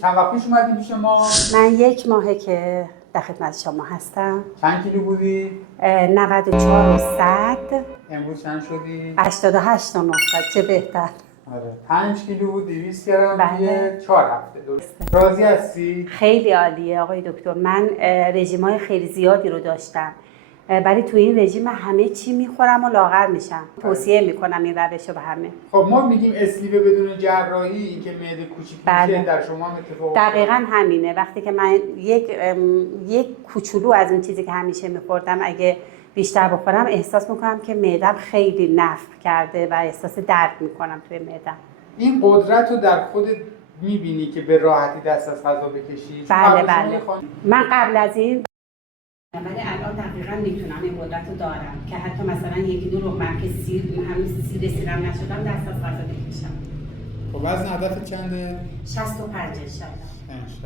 چند وقت پیش اومدی پیش ما؟ من 1 ماهه که در خدمت شما هستم. چند کیلو بودی؟ 94 و 100. امروز چند شدی؟ 88 و 900. چه بهتر. آره 5 کیلو بود 200 گرم بله. توی 4 هفته. درست؟ راضی هستی؟ خیلی عالیه آقای دکتر. من رژیم‌های خیلی زیادی رو داشتم، ولی تو این رژیم همه چی میخورم و لاغر میشم. توصیه میکنم این روش رو به همه. خب ما میگیم اسلیو بدون جراحی، این که معده کوچیک بله. میشه، در شما هم اتفاق افتاد؟ دقیقاً همینه. وقتی که من یک کوچولو از اون چیزی که همیشه میخوردم اگه بیشتر بخورم احساس میکنم که معدم خیلی نفخ کرده و احساس درد میکنم توی معدم. این قدرت رو در خودت میبینی که به راحتی دست از غذا بکشی؟ بله بله. من قبل از این ولی الان دقیقاً میتونم این قدرت رو دارم که حتی مثلا 1-2 لقمه که هنوز سیرم نشدم دست از غذا بکشم. خب وزن هدفت چنده؟ 65 انشالله. انشالله.